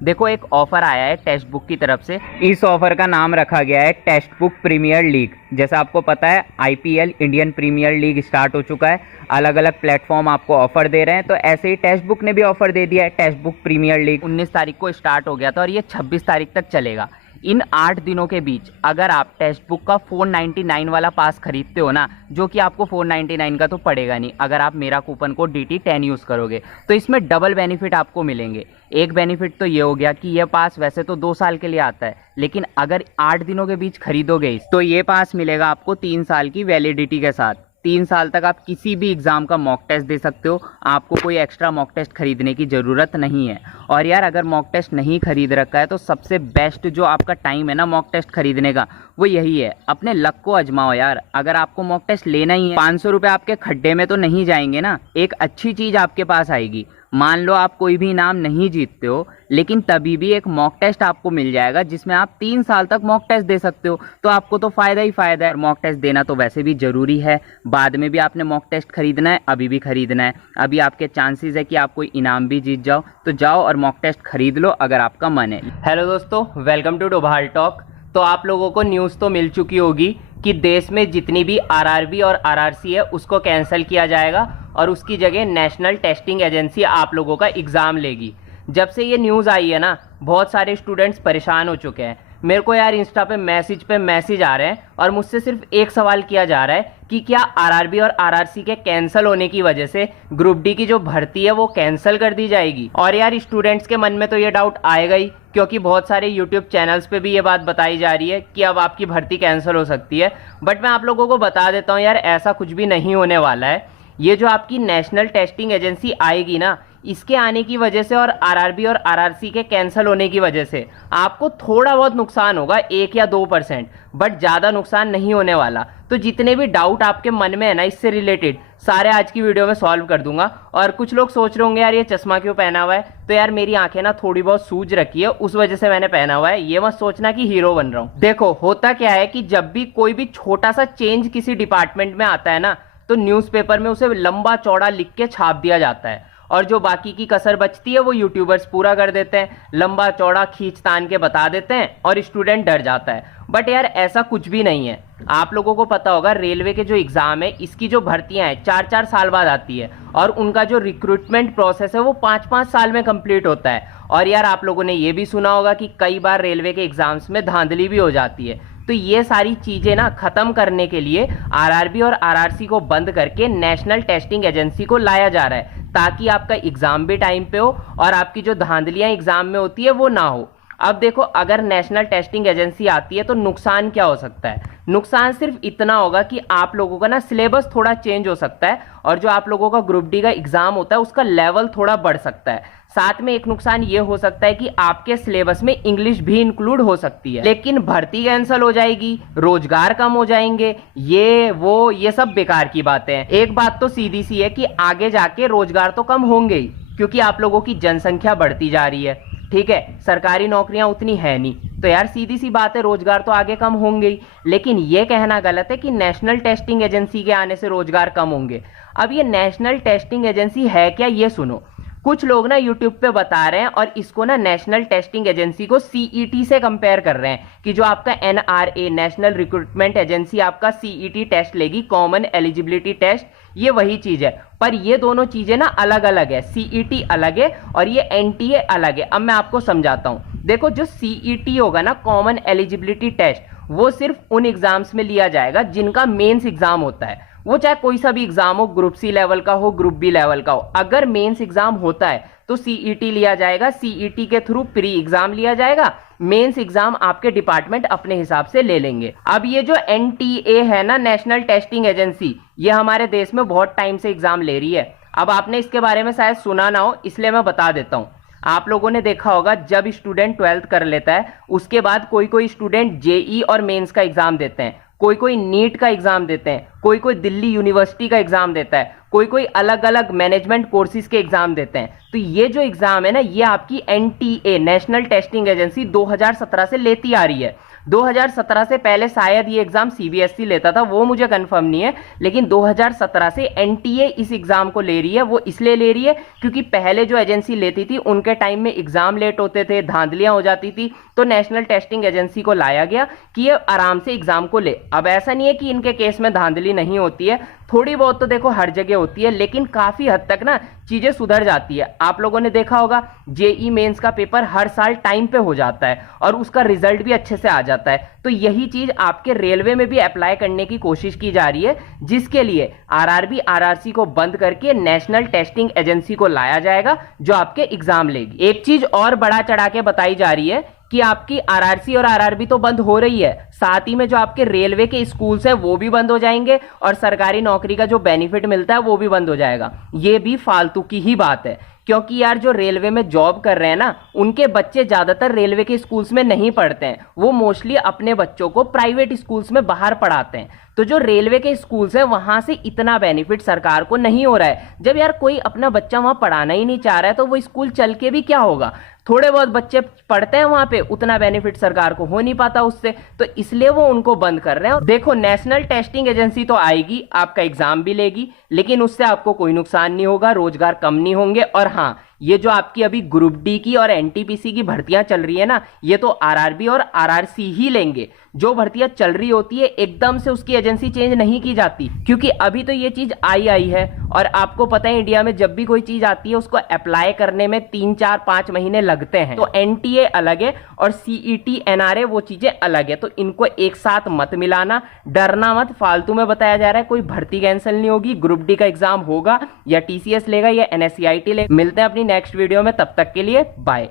देखो एक ऑफर आया है टेक्स्ट बुक की तरफ से। इस ऑफर का नाम रखा गया है टेक्स्ट बुक प्रीमियर लीग। जैसा आपको पता है IPL Indian Premier League start हो चुका है, अलग अलग प्लेटफॉर्म आपको ऑफर दे रहे हैं, तो ऐसे ही टेक्स्ट बुक ने भी ऑफर दे दिया है। टेक्स्ट बुक प्रीमियर लीग 19 तारीख को स्टार्ट हो गया था और ये 26 तारीख तक चलेगा। इन 8 दिनों के बीच अगर आप टेक्स्ट बुक का 499 वाला पास खरीदते हो ना, जो कि आपको 499 का तो पड़ेगा नहीं, अगर आप मेरा कूपन कोड DT10 यूज़ करोगे तो इसमें डबल बेनिफिट आपको मिलेंगे। एक बेनिफिट तो ये हो गया कि ये पास वैसे तो 2 साल के लिए आता है, लेकिन अगर 8 दिनों के बीच खरीदोगे तो ये पास मिलेगा आपको 3 साल की वैलिडिटी के साथ। 3 साल तक आप किसी भी एग्ज़ाम का मॉक टेस्ट दे सकते हो, आपको कोई एक्स्ट्रा मॉक टेस्ट खरीदने की ज़रूरत नहीं है। और यार अगर मॉक टेस्ट नहीं खरीद रखा है तो सबसे बेस्ट जो आपका टाइम है ना मॉक टेस्ट खरीदने का, वो यही है। अपने लक को आजमाओ यार। अगर आपको मॉक टेस्ट लेना ही है, 500 रुपये आपके खड्डे में तो नहीं जाएंगे ना, एक अच्छी चीज़ आपके पास आएगी। मान लो आप कोई भी इनाम नहीं जीतते हो, लेकिन तभी भी एक मॉक टेस्ट आपको मिल जाएगा जिसमें आप 3 साल तक मॉक टेस्ट दे सकते हो, तो आपको तो फ़ायदा ही फ़ायदा है। मॉक टेस्ट देना तो वैसे भी ज़रूरी है, बाद में भी आपने मॉक टेस्ट खरीदना है, अभी भी खरीदना है। अभी आपके चांसेस है कि आप कोई इनाम भी जीत जाओ, तो जाओ और मॉक टेस्ट खरीद लो अगर आपका मन है। हेलो दोस्तों, वेलकम टू डोभाल टॉक। तो आप लोगों को न्यूज़ तो मिल चुकी होगी कि देश में जितनी भी आरआरबी और आरआरसी है उसको कैंसिल किया जाएगा और उसकी जगह नेशनल टेस्टिंग एजेंसी आप लोगों का एग्ज़ाम लेगी। जब से ये न्यूज़ आई है ना, बहुत सारे स्टूडेंट्स परेशान हो चुके हैं। मेरे को यार इंस्टा पे मैसेज आ रहे हैं और मुझसे सिर्फ एक सवाल किया जा रहा है कि क्या आरआरबी और आरआरसी के कैंसिल होने की वजह से ग्रुप डी की जो भर्ती है वो कैंसिल कर दी जाएगी। और यार स्टूडेंट्स के मन में तो ये डाउट आएगा ही, क्योंकि बहुत सारे यूट्यूब चैनल्स पे भी ये बात बताई जा रही है कि अब आपकी भर्ती कैंसिल हो सकती है। बट मैं आप लोगों को बता देता हूँ यार, ऐसा कुछ भी नहीं होने वाला है। ये जो आपकी नेशनल टेस्टिंग एजेंसी आएगी ना, इसके आने की वजह से और आरआरबी और आरआरसी के कैंसिल होने की वजह से आपको थोड़ा बहुत नुकसान होगा, 1 या 2%, बट ज़्यादा नुकसान नहीं होने वाला। तो जितने भी डाउट आपके मन में है ना इससे रिलेटेड, सारे आज की वीडियो में सॉल्व कर दूंगा। और कुछ लोग सोच रहे होंगे यार ये चश्मा क्यों पहना हुआ है, तो यार मेरी आंखें ना थोड़ी बहुत सूज रखी है, उस वजह से मैंने पहना हुआ है। ये मत सोचना कि हीरो बन रहा हूँ। देखो होता क्या है कि जब भी कोई भी छोटा सा चेंज किसी डिपार्टमेंट में आता है ना, तो न्यूज़पेपर में उसे लंबा चौड़ा लिख के छाप दिया जाता है, और जो बाकी की कसर बचती है वो यूट्यूबर्स पूरा कर देते हैं, लंबा चौड़ा खींच तान के बता देते हैं और स्टूडेंट डर जाता है। बट यार ऐसा कुछ भी नहीं है। आप लोगों को पता होगा रेलवे के जो एग्ज़ाम है, इसकी जो भर्तियां हैं 4-4 साल बाद आती है, और उनका जो रिक्रूटमेंट प्रोसेस है वो 5-5 साल में कंप्लीट होता है। और यार आप लोगों ने ये भी सुना होगा कि कई बार रेलवे के एग्ज़ाम्स में धांधली भी हो जाती है। तो ये सारी चीज़ें ना ख़त्म करने के लिए आरआरबी और आरआरसी को बंद करके नेशनल टेस्टिंग एजेंसी को लाया जा रहा है, ताकि आपका एग्ज़ाम भी टाइम पे हो और आपकी जो धांधलियाँ एग्ज़ाम में होती है वो ना हो। अब देखो अगर नेशनल टेस्टिंग एजेंसी आती है तो नुकसान क्या हो सकता है। नुकसान सिर्फ इतना होगा कि आप लोगों का ना सिलेबस थोड़ा चेंज हो सकता है, और जो आप लोगों का ग्रुप डी का एग्ज़ाम होता है उसका लेवल थोड़ा बढ़ सकता है। साथ में एक नुकसान ये हो सकता है कि आपके सिलेबस में इंग्लिश भी इंक्लूड हो सकती है। लेकिन भर्ती कैंसिल हो जाएगी, रोजगार कम हो जाएंगे, ये सब बेकार की बातें हैं। एक बात तो सीधी सी है कि आगे जाके रोजगार तो कम होंगे ही, क्योंकि आप लोगों की जनसंख्या बढ़ती जा रही है, ठीक है, सरकारी नौकरियां उतनी है नहीं, तो यार सीधी सी बात है रोजगार तो आगे कम होंगे ही। लेकिन ये कहना गलत है कि नेशनल टेस्टिंग एजेंसी के आने से रोजगार कम होंगे। अब ये नेशनल टेस्टिंग एजेंसी है क्या, ये सुनो। कुछ लोग ना यूट्यूब पे बता रहे हैं और इसको ना नेशनल टेस्टिंग एजेंसी को सीईटी से कंपेयर कर रहे हैं कि जो आपका एनआरए नेशनल रिक्रूटमेंट एजेंसी आपका सीईटी टेस्ट लेगी, कॉमन एलिजिबिलिटी टेस्ट, ये वही चीज है। पर ये दोनों चीजें ना अलग अलग है, सीईटी अलग है और ये एनटीए अलग है। अब मैं आपको समझाता हूं। देखो जो सीईटी होगा ना, कॉमन एलिजिबिलिटी टेस्ट, वो सिर्फ उन एग्जाम्स में लिया जाएगा जिनका मेंस एग्जाम होता है। वो चाहे कोई सा भी एग्जाम हो, ग्रुप सी लेवल का हो, ग्रुप बी लेवल का हो, अगर मेंस एग्जाम होता है तो सीईटी लिया जाएगा। सीईटी के थ्रू प्री एग्जाम लिया जाएगा, मेंस एग्जाम आपके डिपार्टमेंट अपने हिसाब से ले लेंगे। अब ये जो एनटीए है ना, नेशनल टेस्टिंग एजेंसी, ये हमारे देश में बहुत टाइम से एग्जाम ले रही है। अब आपने इसके बारे में शायद सुना ना हो, इसलिए मैं बता देता हूँ। आप लोगों ने देखा होगा जब स्टूडेंट 12th कर लेता है, उसके बाद कोई कोई स्टूडेंट जेई और मेंस का एग्जाम देते हैं, कोई कोई नीट का एग्जाम देते हैं, कोई कोई दिल्ली यूनिवर्सिटी का एग्जाम देता है, कोई कोई अलग अलग मैनेजमेंट कोर्सेज के एग्जाम देते हैं। तो ये जो एग्जाम है ना, ये आपकी एनटीए नेशनल टेस्टिंग एजेंसी 2017 से लेती आ रही है। 2017 से पहले शायद ये एग्जाम सीबीएसई लेता था, वो मुझे कंफर्म नहीं है, लेकिन 2017 से एनटीए इस एग्जाम को ले रही है। वो इसलिए ले रही है क्योंकि पहले जो एजेंसी लेती थी उनके टाइम में एग्जाम लेट होते थे, धांधलियां हो जाती थी, तो नेशनल टेस्टिंग एजेंसी को लाया गया कि ये आराम से एग्जाम को ले। अब ऐसा नहीं है कि इनके केस में धांधली नहीं होती है, थोड़ी बहुत तो देखो हर जगह होती है, लेकिन काफी हद तक ना चीजें सुधर जाती है। आप लोगों ने देखा होगा जेई मेंस का पेपर हर साल टाइम पे हो जाता है और उसका रिजल्ट भी अच्छे से आ जाता है। तो यही चीज आपके रेलवे में भी अप्लाई करने की कोशिश की जा रही है, जिसके लिए आरआरबी आरआरसी को बंद करके नेशनल टेस्टिंग एजेंसी को लाया जाएगा जो आपके एग्जाम लेगी। एक चीज और बढ़ा चढ़ा के बताई जा रही है कि आपकी आरआरसी और आरआरबी तो बंद हो रही है, साथ ही में जो आपके रेलवे के स्कूल्स हैं वो भी बंद हो जाएंगे और सरकारी नौकरी का जो बेनिफिट मिलता है वो भी बंद हो जाएगा। ये भी फालतू की ही बात है, क्योंकि यार जो रेलवे में जॉब कर रहे हैं ना, उनके बच्चे ज्यादातर रेलवे के स्कूल्स में नहीं पढ़ते हैं, वो मोस्टली अपने बच्चों को प्राइवेट स्कूल्स में बाहर पढ़ाते हैं। तो जो रेलवे के स्कूल्स हैं वहां से इतना बेनिफिट सरकार को नहीं हो रहा है। जब यार कोई अपना बच्चा वहां पढ़ाना ही नहीं चाह रहा है तो वो स्कूल चल के भी क्या होगा, थोड़े बहुत बच्चे पढ़ते हैं वहां पे, उतना बेनिफिट सरकार को हो नहीं पाता उससे, तो इसलिए वो उनको बंद कर रहे हैं। देखो नेशनल टेस्टिंग एजेंसी तो आएगी, आपका एग्जाम भी लेगी, लेकिन उससे आपको कोई नुकसान नहीं होगा, रोजगार कम नहीं होंगे। और हाँ, ये जो आपकी अभी ग्रुप डी की और एनटीपीसी की भर्तियां चल रही है ना, ये तो आरआरबी और आरआरसी ही लेंगे। जो भर्तियां चल रही होती है एकदम से उसकी एजेंसी चेंज नहीं की जाती, क्योंकि अभी तो ये चीज आई है और आपको पता है इंडिया में जब भी कोई चीज आती है उसको अप्लाई करने में 3, 4, 5 महीने लगते हैं। तो एनटीए अलग है और सीईटी एनआरए वो चीजें अलग है, तो इनको एक साथ मत मिलाना, डरना मत, फालतू में बताया जा रहा है कोई भर्ती कैंसिल नहीं होगी, ग्रुप डी का एग्जाम होगा या टीसीएस लेगा या एनएससीआईटी लेगा। मिलते हैं अपनी नेक्स्ट वीडियो में, तब तक के लिए बाय।